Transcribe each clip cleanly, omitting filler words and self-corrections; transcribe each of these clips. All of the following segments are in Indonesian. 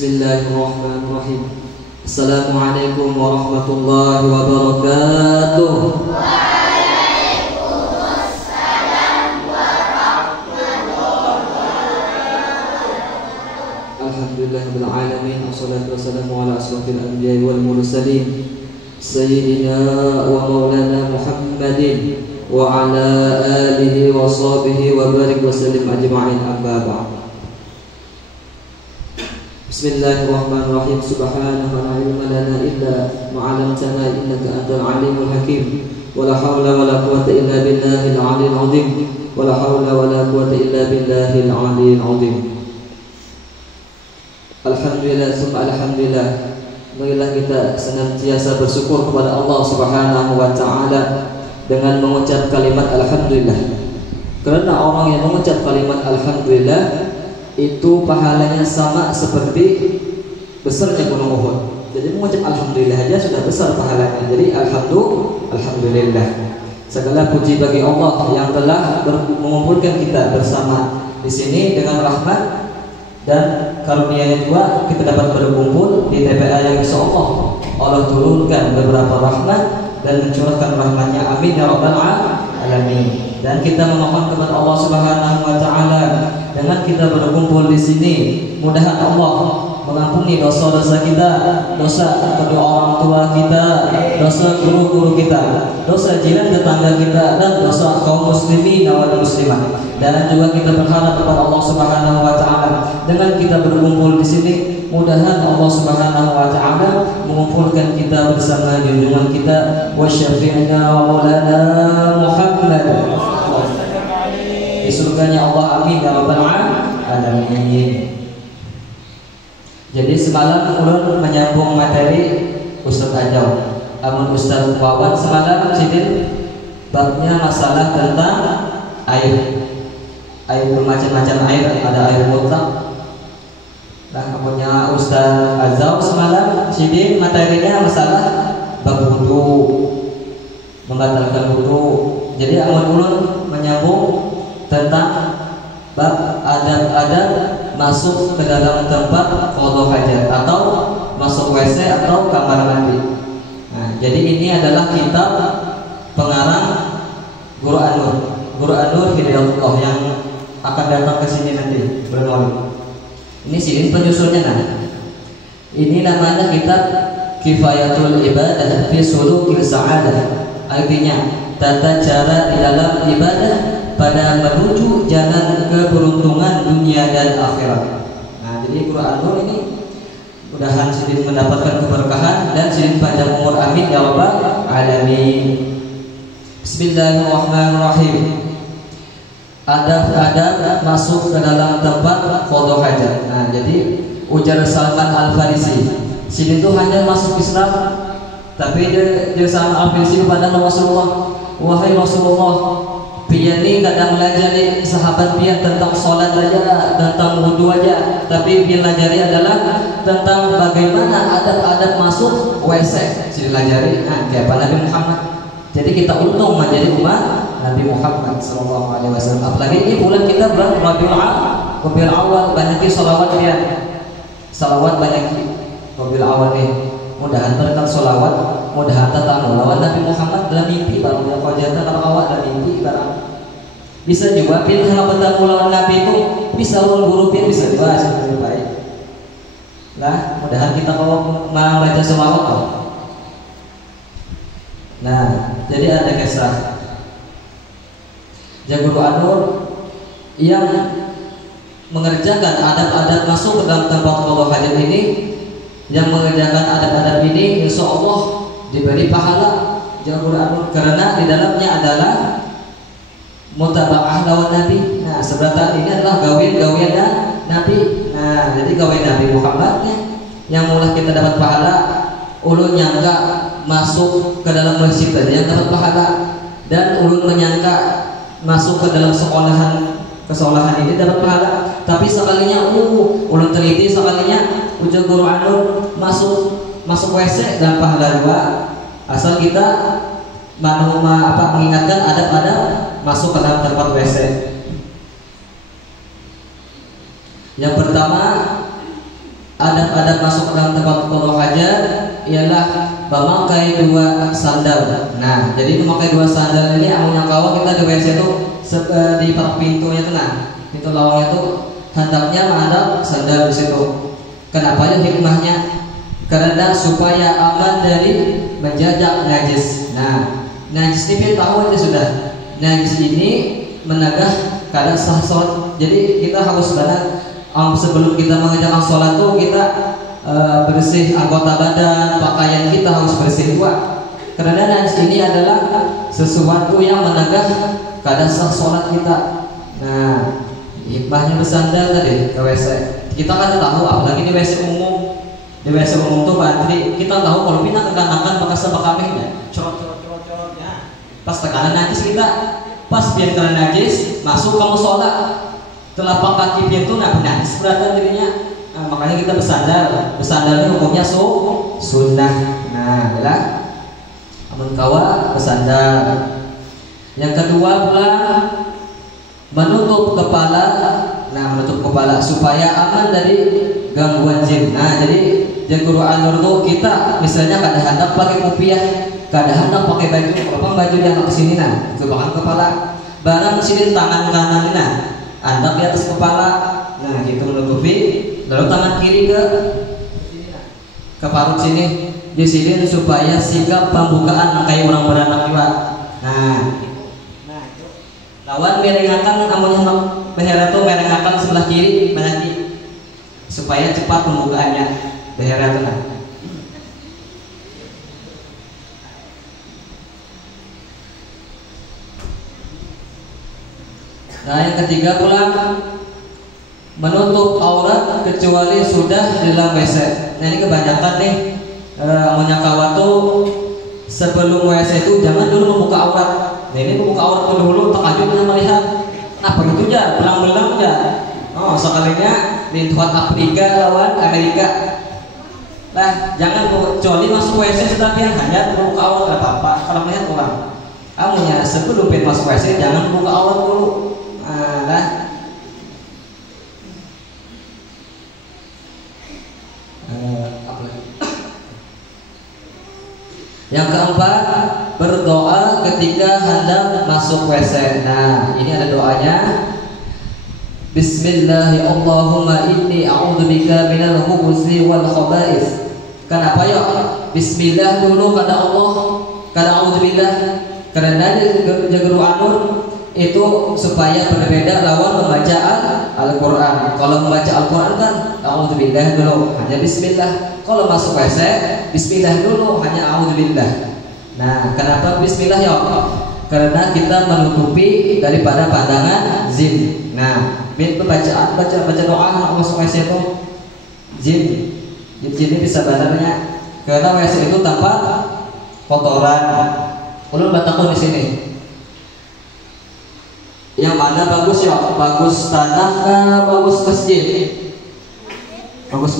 Bismillahirrahmanirrahim. Assalamualaikum warahmatullahi wabarakatuh. Waalaikumsalam warahmatullahi wabarakatuh. Alhamdulillahirabbil alamin, wassalatu wassalamu ala asyrafil anbiya'i wal mursalin sayyidina wa maulana Muhammadin wa ala alihi wa sahbihi wa barik wa sallim ajma'in, amma ba'd. Bismillahirrahmanirrahim. Subhanaka la ilma lana illa ma 'allamtana innaka antal alimul hakim. Wala haula wala quwwata illa billahil 'aliyyil 'azim. Wala haula wala quwwata illa billahil 'aliyyil 'azim. Alhamdulillah summa alhamdulillah. Marilah kita senantiasa bersyukur kepada Allah Subhanahu wa taala dengan mengucap kalimat alhamdulillah. Karena orang yang mengucap kalimat alhamdulillah itu pahalanya sama seperti besarnya gunung Uhud. Jadi mengucap alhamdulillah aja sudah besar pahalanya. Jadi alhamdulillah. Segala puji bagi Allah yang telah mengumpulkan kita bersama di sini dengan rahmat dan karunia-Nya juga kita dapat berkumpul di TPA yang insyaallah Allah turunkan beberapa rahmat dan mencurahkan rahmatnya. Amin ya rabbal alamin. Dan kita memohon kepada Allah Subhanahu wa taala dengan kita berkumpul di sini, mudah-mudahan Allah mengampuni dosa-dosa kita, dosa kedua orang tua kita, dosa guru-guru kita, dosa jiran tetangga kita, dan dosa kaum muslimin dan muslimat. Dan juga kita berharap kepada Allah Subhanahu wa taala dengan kita berkumpul di sini, mudah-mudahan Allah Subhanahu wa taala mengumpulkan kita bersama junjungan kita wa syafi'ina wa maulana Muhammad di surganya Allah. Amin ya rabbal alamin. Jadi semalam ulun menyambung materi Ustaz Ajau. Amun Ustaz Wawan semalam sidin babnya masalah tentang air. Air bermacam-macam air, ada air mutlak. Nah, kemudian Ustaz Azau semalam sidin materinya masalah bab wudu, membatalkan wudu. Jadi amun ulun menyambung tentang bab adab-adab masuk ke dalam tempat qadha hajat atau masuk WC atau kamar mandi. Nah, jadi ini adalah kitab pengarang Guru An-Nur Hidayatullah yang akan datang ke sini nanti bermaulid. Ini sini penyusunnya. Nah, ini namanya kitab Kifayatul Ibadah fi Sulukil Sa'adah. Artinya tata cara di dalam ibadah pada menuju jalan keberuntungan dunia dan akhirat. Nah, jadi Quran Nur ini mudah-mudahan sidin mendapatkan keberkahan dan sidin panjang umur, amin ya rabbal alamin. Bismillahirrahmanirrahim. Adab-adab masuk ke dalam tempat qadha hajat. Nah, jadi ujar Salman Al-Farisi, sidin itu hanya masuk Islam, tapi dia Salman Al-Farisi kepada Rasulullah, wahai Rasulullah, pian ni kadang melajari sahabat pian tentang solat aja, tentang wudu aja, tapi pian pelajari adalah tentang bagaimana adab-adab masuk WC. Sini pelajari, kayak Nabi Muhammad. Jadi kita untung menjadi umat Nabi Muhammad sallallahu alaihi wasallam. Apalagi ini bulan kita bulan Rabiul Awal, banyakin salawat pian. Salawat banyakin Rabiul Awal nih. Mudahan berkat salawat, mudahan tetap lawan Nabi Muhammad dalam mimpi baru dia fajatan awak dalam mimpi barang. Bisa juga pin kalau bertemu lawan Nabi itu bisa lawan guru pin bisa juga seperti baik. Lah, mudahan kita kalau mau baca salawat kok. Nah, jadi ada kisah Guru An-Nur yang mengerjakan adab-adab masuk ke dalam tempat qadha hajat ini, yang mengerjakan adab-adab ini insya Allah diberi pahala Guru An-Nur karena di dalamnya adalah mutaba'ah lawan Nabi. Nah, sebenarnya ini adalah gawian Nabi. Nah, jadi gawian Nabi Muhammadnya yang mulai kita dapat pahala. Ulun nyangka masuk ke dalam masjid tadi yang dapat pahala, dan ulun menyangka masuk ke dalam kesolahan ini dapat pahala. Tapi sekalinya ulun teliti, sekalinya ujar Guru An-Nur masuk WC dan pahala juga. Asal kita mengingatkan adab-adab masuk ke dalam tempat WC. Yang pertama adab-adab masuk dalam tempat qada hajat ialah memakai 2 sandal. Nah, jadi memakai 2 sandal ini amunnya kawa kita di WC itu di pintunya itu, nah pintu lawangnya itu hendaknya ada sandal di situ. Kenapa ya hikmahnya? Karena supaya aman dari menjajak najis. Nah, najis ini tahu aja sudah. Najis ini menagah kadang sah sholat. Jadi kita harus sebelum kita mengerjakan sholat tuh kita bersih anggota badan, pakaian kita harus bersih juga. Karena najis ini adalah sesuatu yang menagah kadang sah sholat kita. Nah, hikmahnya bersandar tadi ke WC. Kita kan tahu, apalagi di WC umum. Di WC umum tuh bantri, kita tahu kalau pindah ke kanan pakai sebakaminya, corot ya. Pas tekanan najis kita, pas biar kena najis masuk kamu sholat, telapak kaki pintu najis berada dirinya. Nah, makanya kita bersandarnya hukumnya sunnah. Nah, ya, amun kawa bersandar. Yang kedua pula menutup kepala. Nah, menutup kepala supaya aman dari gangguan jin. Nah, jadi Jaguru Anur tuh kita misalnya kadang hendak pakai kopiah, kadang hendak pakai baju, apa baju yang ke sini nah, ke belakang kepala, barang sini tangan kanan nah, hendak di atas kepala. Nah, gitu menutupi. Lalu tangan kiri ke parut sini, di sini supaya sigap pembukaan kayak orang beranak juga. Nah, lawan merengakan amunnya behera tuh merengakan sebelah kiri banyak supaya cepat pembukaannya behera tuh. Nah, yang ketiga pula menutup aurat kecuali sudah di dalam WC. Nah, ini kebanyakan nih amunnya kawan tuh sebelum WC itu jangan dulu membuka aurat. Nah, ini membuka aurat dulu takajubnya melihat apa gitu aja, belang-belang aja. Oh, sekalinya di tempat Afrika lawan Amerika. Nah, jangan kecuali masuk WC tetapi yang hanya membuka aurat apa-apa kalau melihat orang. Amunya sebelum masuk WC jangan membuka aurat dulu. Nah, yang keempat, berdoa ketika hendak masuk WC. Nah, ini ada doanya. Bismillahirrahmanirrahim. Inni a'udzubika minal khubuthi wal khaba'is. Kenapa ya? Bismillah dulu kata Allah, kata a'udzubillah. Karena Jaguru Anur itu supaya berbeda lawan membaca Al-Quran. Kalau membaca Al-Quran kan a'udzubillah dulu, hanya bismillah. Kalau masuk WC bismillah dulu, hanya a'udzubillah. Nah, kenapa bismillah ya? Karena kita menutupi daripada pandangan jin. Nah, baca doa masuk WC itu jin ini bisa badannya. Karena WC itu tempat kotoran. Ulun batakun di sini. Yang mana bagus ya? Bagus tanah kah? Bagus masjid? Bagus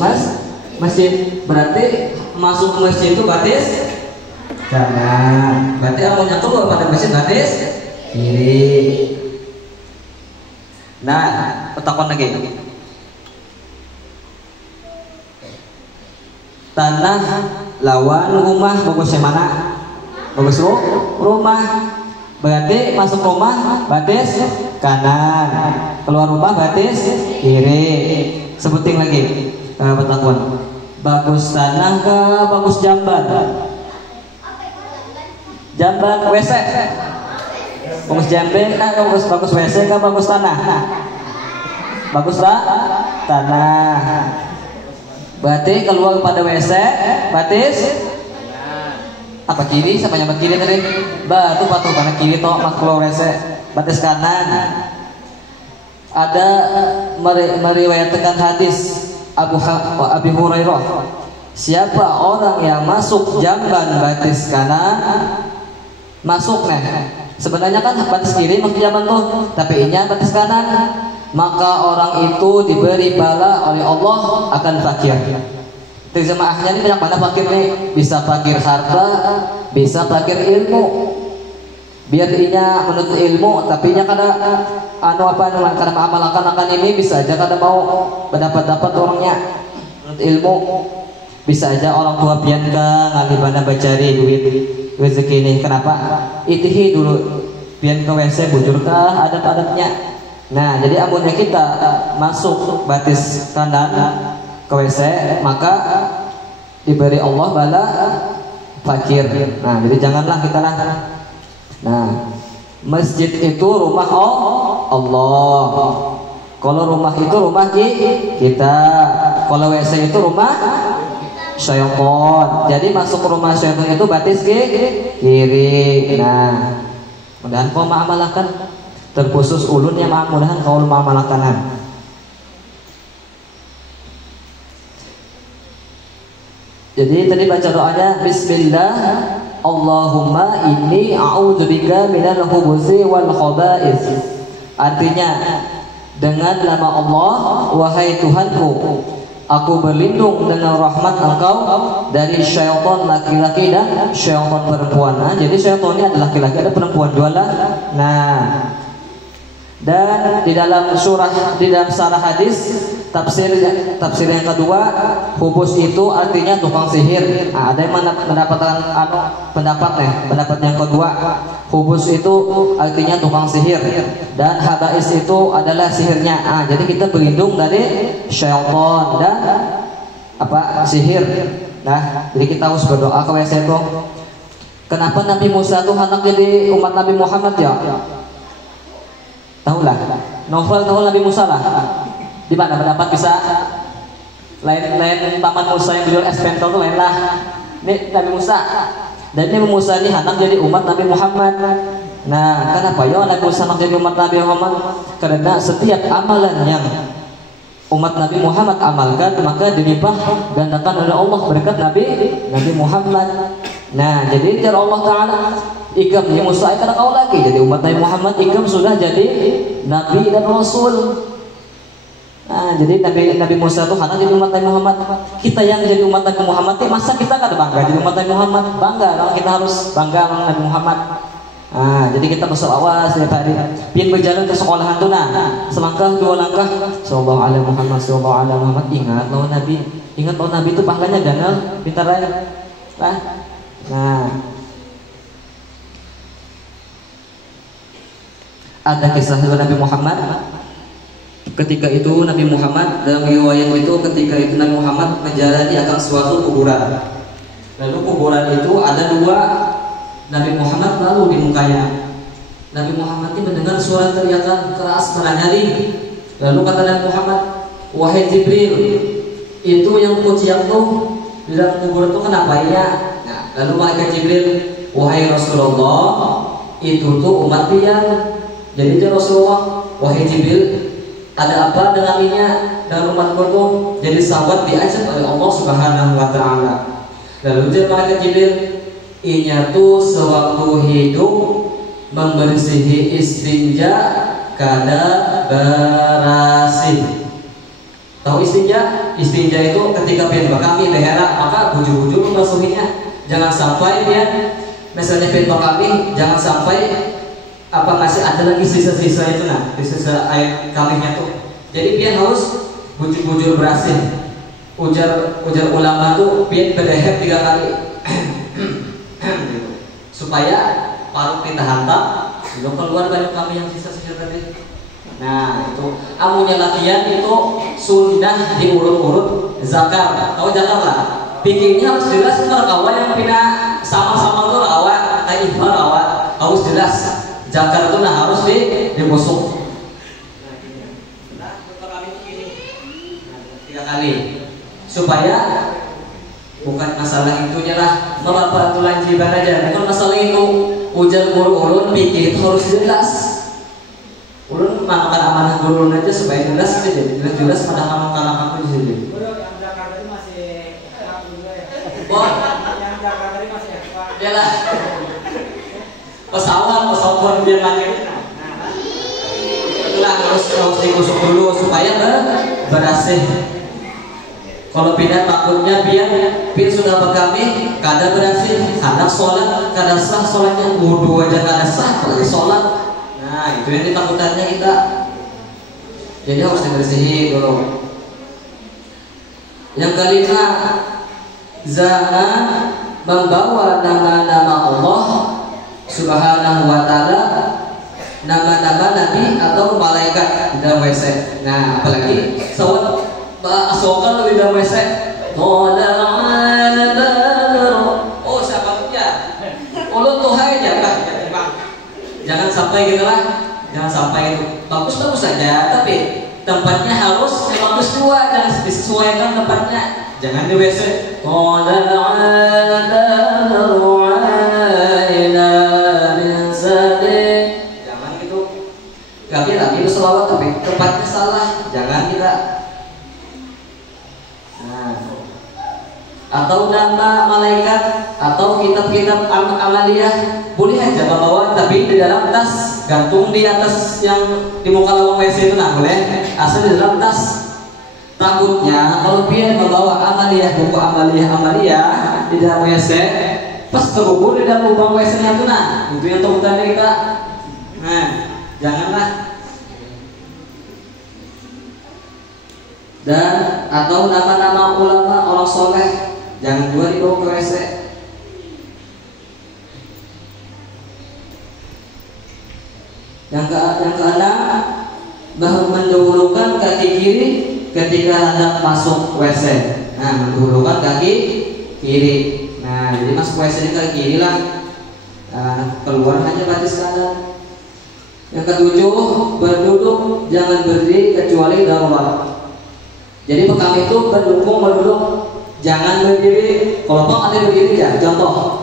masjid. Berarti masuk ke masjid itu batis kanan. Berarti amunnya keluar pada masjid batis kiri. Nah, petakon lagi. Tanah lawan rumah bagus yang mana? Bagus rumah. Berarti masuk rumah batis kanan, keluar rumah batis kiri. Sebutin lagi petakon. Bagus tanah ke bagus jamban? Jamban WC. Bagus jamban bagus WC ke bagus tanah? Bagus tanah. Berarti keluar pada WC batis apa kiri? Siapa yang kiri tadi? Batu patuh karena kiri toh mas keluar WC batis kanan. Ada meriwayatkan hadis Abi Hurairah, siapa orang yang masuk jamban batis kanan masuk sebenarnya kan batis kiri masuk jamban tuh, tapi ini batis kanan, maka orang itu diberi bala oleh Allah akan fakir. Terjemahnya ini banyak mana fakir nih, bisa fakir harta, bisa fakir ilmu. Biar inya menuntut ilmu, tapi inya kada karena mengamalkan akan ini bisa aja kada mau dapat orangnya. ilmu bisa aja orang tua pian ka ngalibana bacari duit rezeki ini. Kenapa? Itihi dulu pian ke WC bujurkah adab-adabnya. Nah, jadi amunnya kita masuk batis kanan ke WC, maka diberi Allah bala fakir. Nah, jadi janganlah kita lah. Nah, masjid itu rumah Allah. Kalau rumah itu rumah kita. Kalau WC itu rumah syaitan. Jadi masuk rumah syaitan itu batis kiri. Nah, mudahan kau mengamalkan, terkhusus ulun yang mudahan kau mengamalkan. Jadi tadi baca doanya Bismillah Allahumma inni a'udzubika minal khubuthi wal khaba'ith. Artinya, dengan nama Allah, wahai Tuhanku, aku berlindung dengan rahmat Engkau dari syaitan laki-laki dan syaitan perempuan. Nah, jadi syaitan ini ada laki-laki, ada perempuan dua lah. Nah, dan di dalam sarah hadis tafsir yang kedua, hubus itu artinya tukang sihir. Nah, ada yang mendapatkan pendapat yang kedua, hubus itu artinya tukang sihir dan habais itu adalah sihirnya. Nah, jadi kita berlindung dari syaitan dan sihir. Nah, jadi kita harus berdoa ke WC itu. Kenapa Nabi Musa tuh anak jadi umat Nabi Muhammad ya? Tahulah, novel tahu Nabi Musa lah. Di mana pendapat bisa lain paman Musa yang jual es pentol tuh lain lah. Ini Nabi Musa. Dan Nabi Musa ini anak jadi umat Nabi Muhammad. Nah, kenapa ya Nabi Musa anak jadi umat Nabi Muhammad? Karena setiap amalan yang umat Nabi Muhammad amalkan maka dilimpah gandakan oleh Allah berkat Nabi Muhammad. Nah, jadi cara Allah Ta'ala ikam ya Musa karena kau lagi jadi umat Nabi Muhammad, ikam sudah jadi Nabi dan Rasul. Nah, jadi Nabi Musa itu anak jadi umat Nabi Muhammad. Kita yang jadi umat Nabi Muhammad, masa kita nggak ada bangga jadi umat Nabi Muhammad? Bangga, kalau kita harus bangga sama Nabi Muhammad. Nah, jadi kita berselawat setiap hari. Pian berjalan ke sekolahan tuh, nah, selangkah dua langkah, sallallahu alaihi Muhammad, sallallahu alaihi Muhammad. Ingat lawan Nabi itu pahalanya ganal, pintar aja. Nah, ada kisah Nabi Muhammad. Ketika itu Nabi Muhammad dalam riwayat itu ketika itu Nabi Muhammad menjalani akan suatu kuburan. Lalu kuburan itu ada dua Nabi Muhammad lalu di mukanya. Nabi Muhammad ini mendengar suara teriakan keras menanyari. Lalu kata Nabi Muhammad, wahai Jibril, itu yang kuciak tuh di dalam kuburan itu kenapa ya? Nah, lalu malaikat Jibril, wahai Rasulullah, itu tuh umat pian. Jadi Rasulullah, wahai Jibril, ada apa dengannya dalam umatku tuh? Jadi sahabat diajak oleh Allah Subhanahu wa Ta'ala. Lalu dia malaikat Jibril, inya tuh sewaktu hidup membersihi istinja kada berasih. Tahu istinja? Istinja itu ketika pian kami beherak maka bujur-bujur memasukinya. Jangan sampai pian misalnya pian kami jangan sampai masih ada lagi sisa-sisa itu sisa air kalinya tuh. Jadi pian harus bujur-bujur berasih. Ujar ulama tuh pian berdehem 3 kali. Supaya paru kita hantam belum keluar banyak kami yang sisa-sisa tadi. Nah, itu amunnya latihan itu sunnah diurut-urut zakar. Tahu zakar lah. Pikirnya harus jelas kawan yang pindah sama-sama tuh awak kayak ikhbar awak harus jelas. Zakar itu harus dibusuk. Nah, kami begini. 3 kali. Supaya bukan masalah itunya lah, bapak tulang jiban aja. Bukan masalah itu. Ujar guru-guru pikir itu harus jelas. Ulun makan amanah guru aja supaya jelas aja. Jelas pada makan aku di sini. Yang Jakarta ini masih juga ya. Yang Jakarta ini masih ya lah. Pesawat biar lagi. Itulah harus digosok dulu supaya berasih. Kalau pindah takutnya biar sudah berkami kada berasih, kada sholat, kada sah sholatnya, wudhu aja kada sah, apalagi sholat. Nah, itu yang ditakutannya kita. Jadi harus dibersihin dulu. Yang kelima, zana membawa nama-nama Allah Subhanahu wa taala, nama-nama nabi atau malaikat di dalam WC. Nah, apalagi sawat asokal di dalam WC. Oh, siapa ya? Ulun tuhai jangan sampai gitu lah. Jangan sampai itu. Bagus-bagus saja, tapi tempatnya harus bagus juga, jangan disesuaikan tempatnya. Jangan di WC. Jangan gitu. Lagi itu selawat tapi tempatnya salah. Jangan kita. Nah. Atau nama malaikat atau kitab-kitab amaliyah boleh aja bawa, tapi di dalam tas, gantung di atas yang di muka lawang WC itu nah boleh, asal di dalam tas. Takutnya kalau dia membawa amaliyah, buku amaliyah di dalam WC, pas terkubur di dalam lubang WC-nya itu nah, itu yang takutannya kita. Nah, janganlah. Dan atau nama-nama ulama orang soleh jangan juga dibawa ke WC. Yang keenam, bahwa mendahulukan kaki kiri ketika hendak masuk WC. Nah, mendahulukan kaki kiri. Nah, jadi masuk WC ini kaki kiri lah. Nah, keluar hanya batis kanan. Yang ketujuh, berduduk jangan berdiri kecuali darurat. Jadi bekam itu berduduk, jangan berdiri. Kalau pak ada berdiri ya, contoh.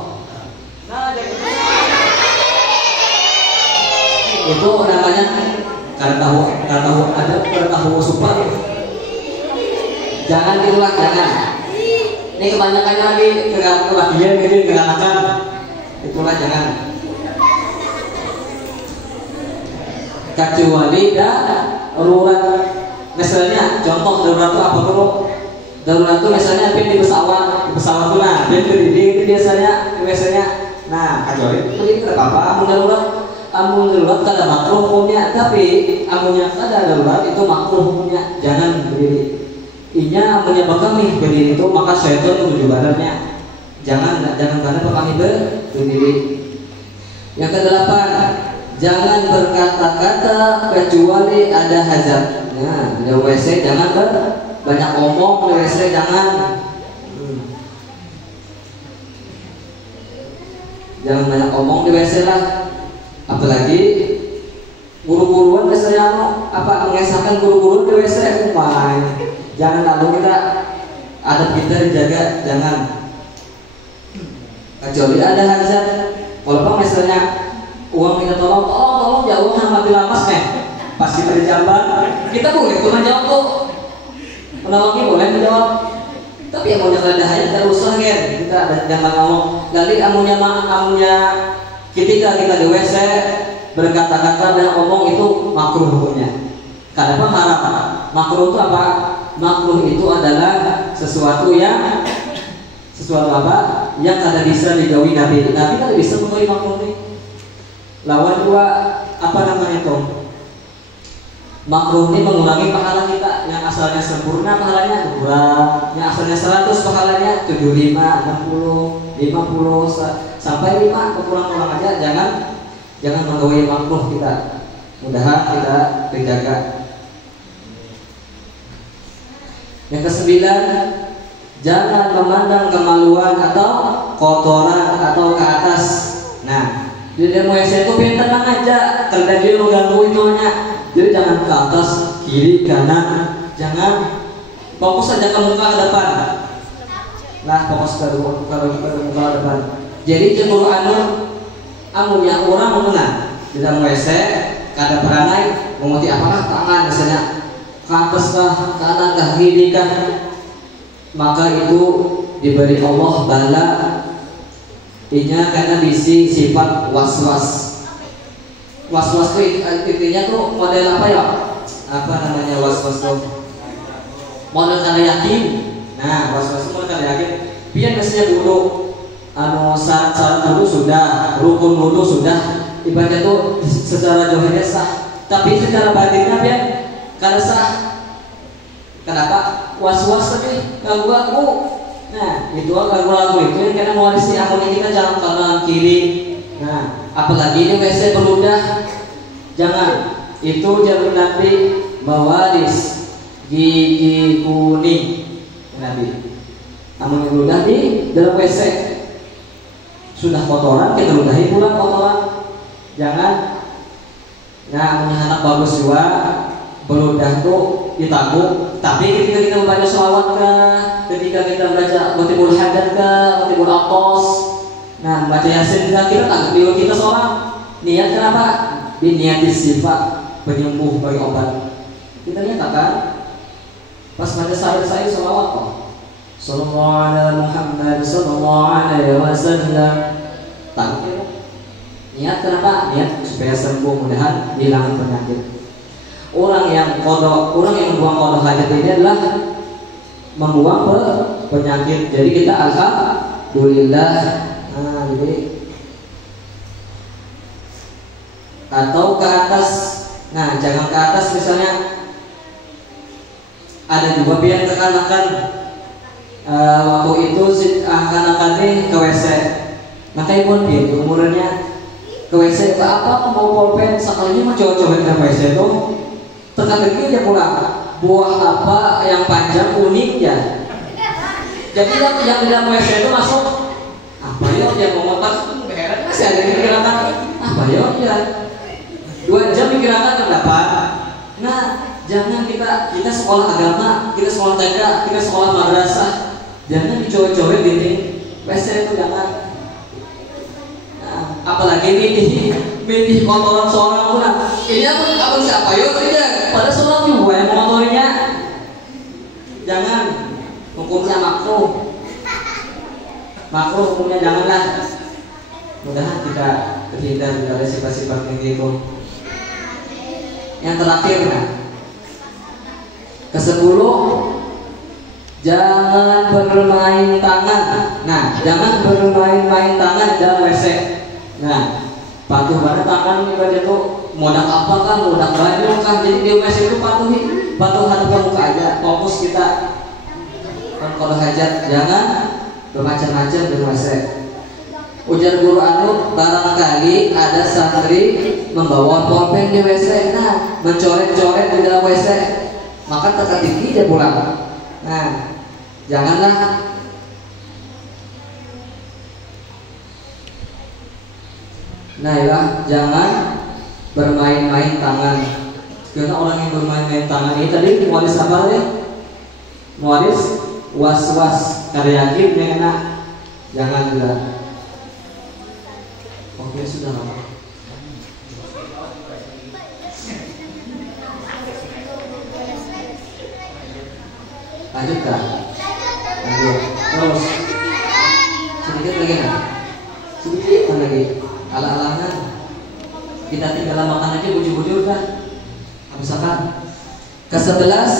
Itu namanya karena tahu super. Jangan gitulah, jangan. Ini kebanyakan lagi kebagian gini keganakan. Itulah jangan. Kecuali darurat. Misalnya contoh darurat itu apa bro? Darurat itu misalnya di pesawat itu nah, berdiri biasanya. Nah, kecuali begini tidak apa-apa. Amun darurat kada makruh hukumnya, tapi amunnya kada darurat itu makruh hukumnya. Jangan berdiri. Inya amunnya bekami berdiri itu maka syaitan menuju badannya. Jangan badan bekami berdiri. Yang kedelapan, jangan berkata-kata kecuali ada hajat. Nah, di WC jangan banyak omong di WC jangan. Jangan banyak omong di WC lah. Apalagi guru-guruan biasanya mengesahkan guru-guru di WC jangan lalu kita adab kita dijaga, jangan. Kecuali ada hajat. Kalau misalnya uang kita tolong ya uang mati lapas nih. Pas kita dijamban, kita boleh tuh menjawab tuh. Penolongnya boleh menjawab. Tapi yang mau nyalain dahaya tidak usah kan. Kita jangan ngomong. Kali amunya ketika kita di WC berkata-kata dan ngomong itu makruh hukumnya. Kenapa haram? Makruh itu apa? Makruh itu adalah sesuatu apa? Yang kada bisa digawi Nabi. Nabi kada bisa menggawi makruh ini. Lawan dua apa namanya itu? Makruh ini mengurangi pahala kita. Yang asalnya sempurna pahalanya berkurang. Yang asalnya 100 pahalanya 75, 60, 50 sampai 5 kurang-kurang aja. Jangan menggawi makruh kita. Mudahan kita terjaga. Yang kesembilan, jangan memandang kemaluan atau kotoran atau ke atas. Nah, di dalam WC itu biar tenang aja. Kalau dia mengganggu itunya. Jadi jangan ke atas, kiri, kanan. Jangan. Fokus saja ke muka ke depan. Nah, fokus ke muka ke depan. Jadi jemur amunya orang mengenal di dalam WC kada peranai memuti apakah tangan misalnya ke atas kah, kanan kah, kiri kah, maka itu diberi Allah bala. Inya karena bisi sifat was-was. Was-was itu intinya tuh model apa ya? Apa namanya was-was tuh? Model kada yakin. Nah, was-was itu model kada yakin. Biar biasanya dulu syarat-syarat dulu sudah, rukun dulu sudah, ibadah tuh secara johirnya sah, tapi secara batinnya biar kada sah. Kenapa? Was-was tadi ganggu. Nah, itu lagu itu karena mewarisi amunnya kita jalan kanan kiri. Nah, apalagi ini WC berludah. Jangan. Itu jalur Nabi mewaris gigi kuning Nabi. Amun ludah di dalam WC sudah kotoran kita ludahi pulang kotoran. Jangan. Nah, punya anak bagus juga beludah tuh ditabung. Tapi ketika kita membaca sholawat ketika kita membaca Qutibul Haddad Qutibul Aqos, nah membaca Yasin kita tak diri kita seorang niat kenapa? Diniati sifat penyembuh bagi obat. Kita nyatakan pas baca saya sholawat kok. Sallallahu ala Muhammad sallallahu alaihi wasallam. Takbir. Niat kenapa? Niat supaya sembuh, mudahan hilang penyakit. Orang yang membuang qada hajat ini adalah membuang penyakit. Jadi kita alhamdulillah. Nah, jadi atau ke atas. Nah, jangan ke atas misalnya. Ada juga biar kekanakan waktu itu si anak-anak ke WC. Makanya pun dia umurnya ke WC apa mau pulpen sekalinya mau coba-coba ke WC itu teka-teki dia pulang buah apa yang panjang unik ya. Jadi yang di dalam WC itu masuk apa ya dia mau ngotak beheran masih ada dikirakan apa ya 2 jam dikirakan kenapa. Nah, jangan kita sekolah agama, kita sekolah TK, kita sekolah madrasah, jangan dicoba-coba gini WC itu jangan. Apalagi milih kotoran seorang pun. Ini aku siapa yuk tidak pada sholat juga yang kotornya. Jangan, hukumnya makruh hukumnya janganlah. Mudahan kita terhindar dari sifat-sifat yang itu. Yang terakhir ke-10, jangan bermain tangan. Nah, jangan bermain tangan dalam WC. Nah, patuh pada tangan ibadah itu modak apa kan, modak banyak kan. Jadi di WC itu patuh hadap ke muka aja, fokus kita. Kalau hajat jangan bermacam-macam di WC. Ujar guru anu, barangkali ada santri membawa pulpen di WC, nah mencoret-coret di dalam WC, maka teka-teki dia pulang. Nah, janganlah. Nah ya, jangan bermain-main tangan. Karena orang yang bermain-main tangan ini tadi muaris apa deh? Muaris was-was karya yakin yang enak. Jangan juga. Oke sudah lama. Lanjut kan? Lanjut. Terus sedikit lagi kan? Sedikit lagi. Ala-alangan kita tinggal makan aja bujur-bujur kan. Misalkan ke-11,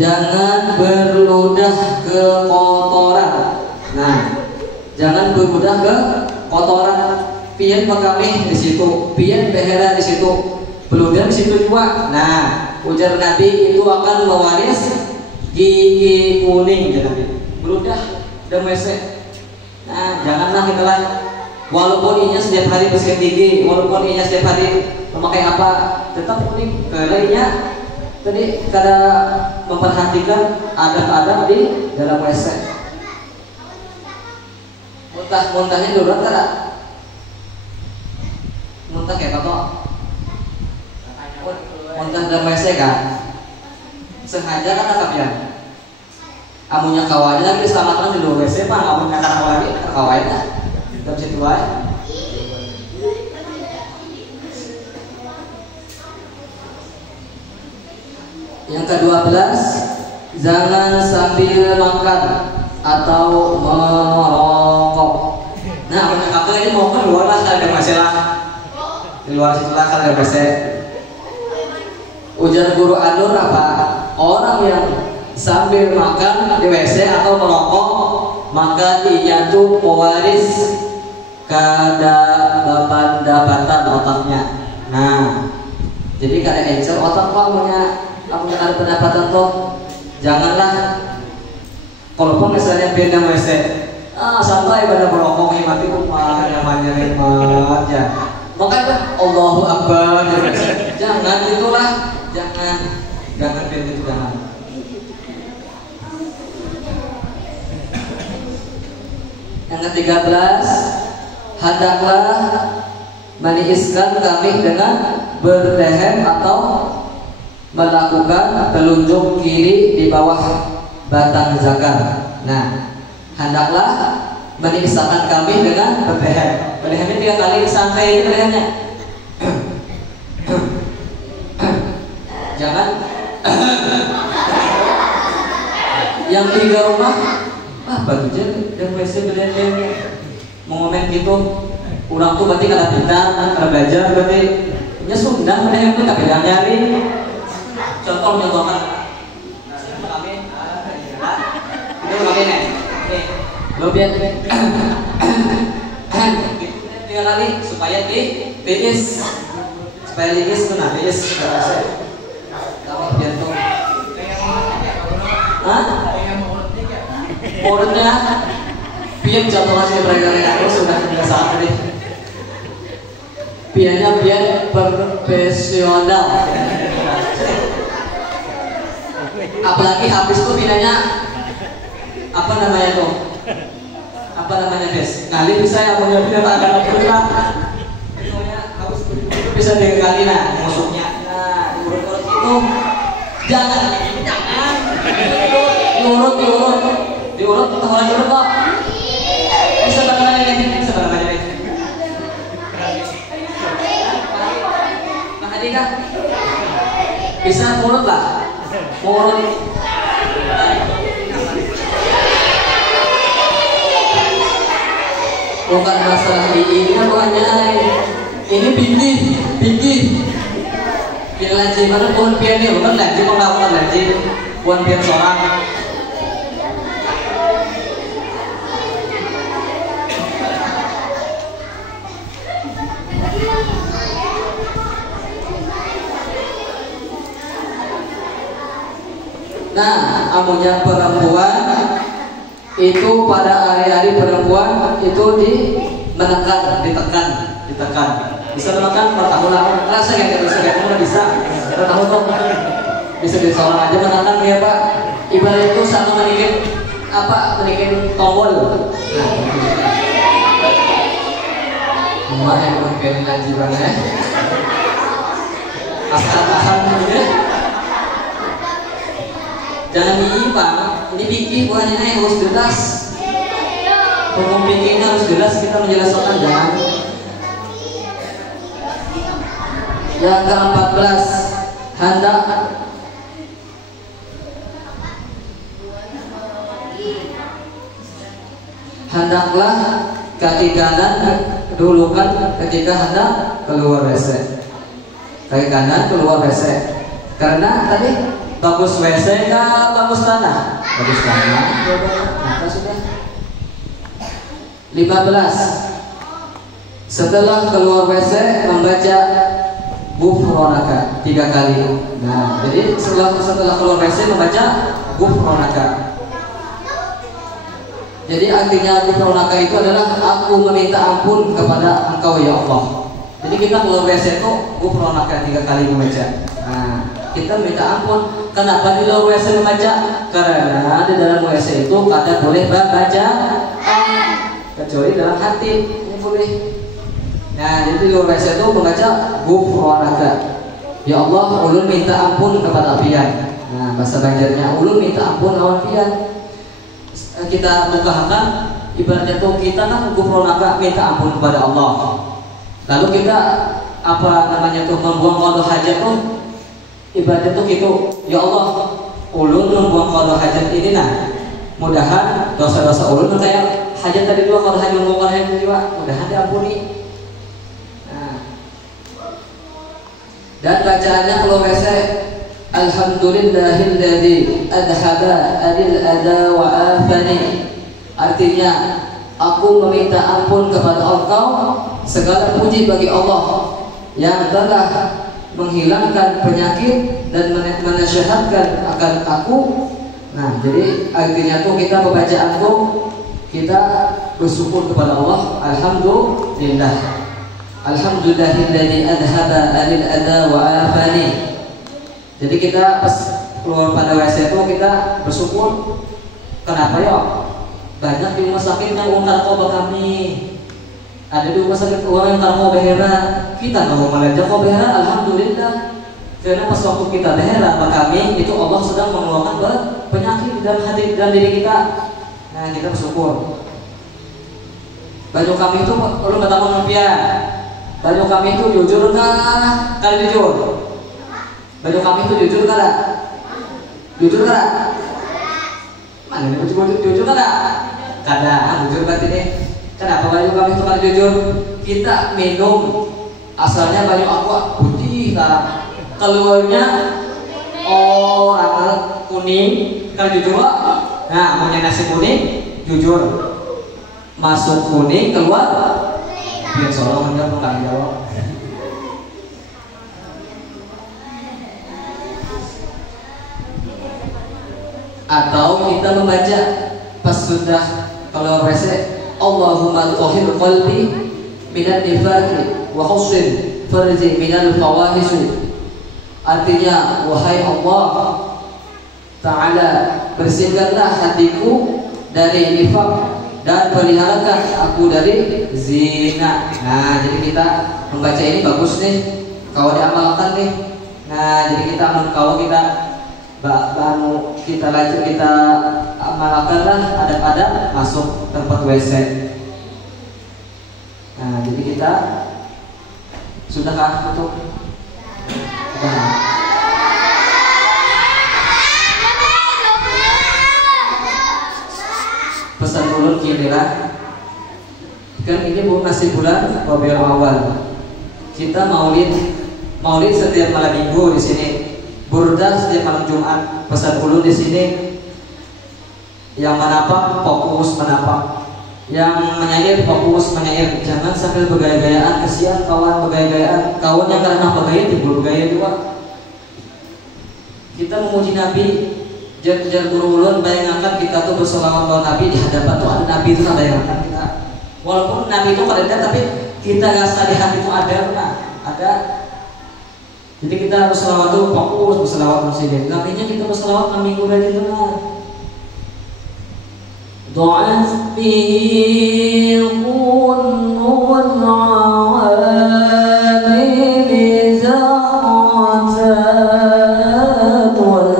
jangan berludah ke kotoran. Nah, jangan berludah ke kotoran. Pian pegamih di situ, pian behera di situ, beludah di situ juga. Nah, ujar Nabi itu akan mewaris gigi kuning ya Nabi. Beludah dan WC. Nah, janganlah kita lah. Walaupun inya setiap hari bersihin gigi, walaupun inya setiap hari memakai apa, tetap kuning. Karena inya tadi kada memperhatikan adab-adab di dalam WC. Muntahnya dulu kada. Muntah kayak apa? Muntah dalam WC kan? Sengaja kan takap ya? Amunya kawannya lagi diselamatkan di luar WC pak, amunya kawan lagi kawannya. Dalam situ aja. Yang ke-12, jangan sambil makan atau merokok. Nah, punya kakak ini mau keluar lah, ada masalah. Di luar situ lah kalau ada masalah. Ujar guru Anur apa? Orang yang sambil makan di WC atau merokok, maka dia tuh pewaris kedapatan otaknya. Nah, jadi kada encer otak pak punya ada pendapatan tuh. Janganlah kalaupun misalnya pindah WC, santai pada merokok mati rumah namanya nikmat ya. Makanya Allahu Akbar. Jangan itulah, jangan pindah itu jangan. Yang ke-13, hendaklah meniiskan kami dengan berlehem atau melakukan telunjuk kiri di bawah batang zakar. Nah, hendaklah meniiskan kami dengan berlehem. Berlehemnya 3 kali sampai ini berlehemnya. Jangan yang di rumah bagus dan WC berlehem mau komen gitu. Orang tuh berarti kada pintar, kada belajar berarti nya Sunda berlehem tuh tak beda nyari. Contohnya kan itu kami nih. Lo biar 3 kali supaya diis supaya diis tuh nah diis kami biar tuh urutnya biar jatuh hasil mereka sudah kebiasaan tadi biarnya biar profesional apalagi habis tuh pinanya apa namanya tuh apa namanya guys kali bisa ya punya pindah ada putra harus bisa dengan kali nah musuhnya nah urut itu jangan diurut kita mulai urut kok bisa bagaimana nih Pak Adika bisa urut lah urut bukan masalah ini kan ini pinggir yang laji mana pohon pian ini bukan laji menglakukan laji pohon pian seorang. Nah, amunya perempuan itu pada hari-hari perempuan itu ditekan. Bisa menekan bertahun lama. Rasa kayak bisa kayak mana bisa bertahun tuh bisa di seorang aja menekan ya Pak. Ibarat itu sama menikin tombol. Nah, yang mungkin lagi banget. Asal-asal gitu. Jangan diimpang, ini pikir buahnya harus jelas. Hukum pikirnya harus jelas, kita menjelaskan jangan. Yang ke-14, hendaklah kaki kanan dulukan ketika hendak keluar WC. Kaki kanan keluar WC. Karena tadi bagus WC kah bagus tanah? Bagus tanah. Maka sudah. 15. Setelah keluar WC membaca gufronaka 3 kali. Nah, jadi setelah keluar WC membaca gufronaka. Jadi artinya gufronaka itu adalah aku meminta ampun kepada Engkau ya Allah. Jadi kita keluar WC itu gufronaka 3 kali membaca. Nah, kita minta ampun. Kenapa di luar WC membaca? Karena di dalam WC itu kada boleh baca kecuali dalam hati ini boleh. Nah, jadi di luar WC itu membaca gufronaka. Ya Allah, ulun minta ampun kepada pian. Nah, bahasa Banjarnya ulun minta ampun lawan pian. Kita bukakan ibaratnya tuh kita kan gufronaka minta ampun kepada Allah. Lalu kita apa namanya tuh membuang qada hajat tuh ibaratnya tuh gitu, ya Allah, ulun membuang qada hajat ini nah, mudahan dosa-dosa ulun kayak hajat tadi dua qada hajat membuang hajat juga, mudahan diampuni. Nah. Dan bacaannya kalau WC, Alhamdulillahilladzi adhaba adil ada wa afani. Artinya, aku meminta ampun kepada Engkau, segala puji bagi Allah yang telah menghilangkan penyakit dan menasyahatkan akan aku Nah, jadi artinya tuh kita pembacaan tuh kita bersyukur kepada Allah. Alhamdulillah. Alhamdulillahilladzi adhaba 'anil adha wa afani. Jadi kita pas keluar pada WC itu kita bersyukur. Kenapa ya? Banyak di rumah sakit yang uang narkoba kami. Ada di rumah sakit uang yang narkoba behera. Kita nggak mau belanja kok behera. Alhamdulillah. Karena pas waktu kita behera sama kami itu Allah sedang mengeluarkan penyakit dalam hati dan diri kita. Nah, kita bersyukur. Baju kami itu perlu bertambah rupiah. Baju kami itu jujur kah? Kali jujur. Baju kami itu jujur kah? Jujur kah? Mana ini baju jujur kah? Kadang jujur berarti nih. Kenapa baju kami itu kali jujur? Kita minum asalnya baju aqua putih kah? Keluarnya orang kuning kali jujur. Nah, punya nasi kuning jujur. Masuk kuning keluar biar solo enggak bukan jawab. Atau kita membaca pas sudah kalau WC Allahumma tahhir qalbi minal nifaqi wa husn farji minal fawahish. Artinya wahai Allah Ta'ala, bersihkanlah hatiku dari nifaq dan peliharakan aku dari zina. Nah, jadi kita membaca ini bagus nih kalau diamalkan nih. Nah, jadi kita kalau kita lanjut kita amalkanlah adab-adab masuk tempat WC. Nah, jadi kita sudahkah untuk pesan ulun kinilah kan ini masih bulan Rabiul Awal. Kita maulid setiap malam minggu di sini, burdah setiap malam Jumat. Pesan ulun di sini yang menapak fokus menapak, yang menyair fokus menyair. Jangan sambil bergaya-gayaan, kesian kawan bergaya-gayaan. Kawan yang karena bergaya timbul bergaya juga. Kita memuji Nabi. Jar guru ulun bayangkan kita tuh berselawat kepada Nabi di hadapan tuh ada Nabi itu, bayangkan kita. Walaupun Nabi itu ada tapi kita rasa di hati itu ada. Jadi kita berselawat tuh fokus berselawat muslimin. Artinya kita berselawat minggu berarti itu lah. Doa bihi qulul awamil zaqatan wal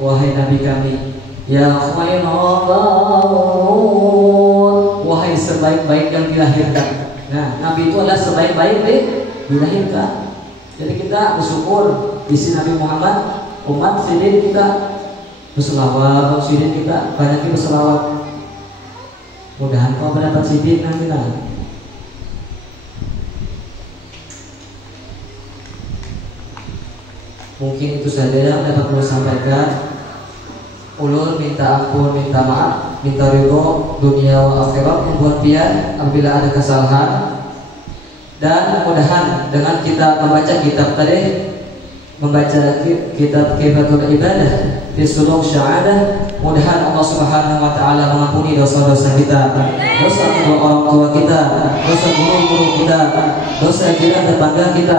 wahai Nabi kami, ya khairul, wahai sebaik-baik yang dilahirkan. Nah, Nabi itu adalah sebaik-baik dilahirkan. Jadi kita bersyukur isi Nabi Muhammad, umat sidin kita berselawat, sidin kita banyak berselawat. Mudahan kau mendapat sidin nanti lah. Mungkin itu saja yang dapat saya sampaikan. Ulun minta ampun, minta maaf, minta ridho dunia wa akhirat yang buat pian apabila ada kesalahan. Dan mudahan dengan kita membaca kitab tadi membaca kitab Kifatul Ibadah fi Suluk Syahadah. Mudah-mudahan Allah Subhanahu wa taala mengampuni dosa-dosa kita, dosa kedua orang tua kita, dosa guru-guru kita, dosa jiran tetangga kita,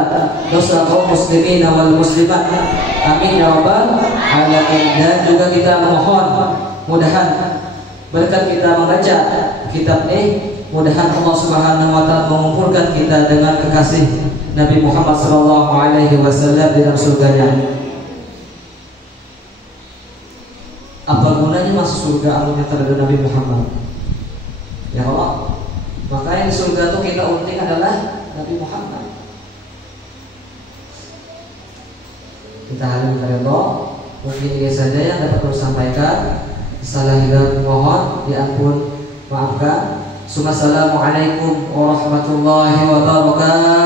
dosa kaum muslimin wal muslimat. Amin ya rabbal alamin. Dan juga kita memohon mudahan berkat kita membaca kitab ini, mudahan Allah Subhanahu wa taala mengumpulkan kita dengan kekasih Nabi Muhammad sallallahu alaihi wasallam di dalam surganya. Apa gunanya masuk surga anunya terhadap Nabi Muhammad? Ya Allah. Makanya di surga itu kita unting adalah Nabi Muhammad. Kita hadir kepada Allah. Mungkin ini saja yang dapat kami sampaikan. Salah hilal mohon diampun, maafkan. Assalamualaikum warahmatullahi wabarakatuh.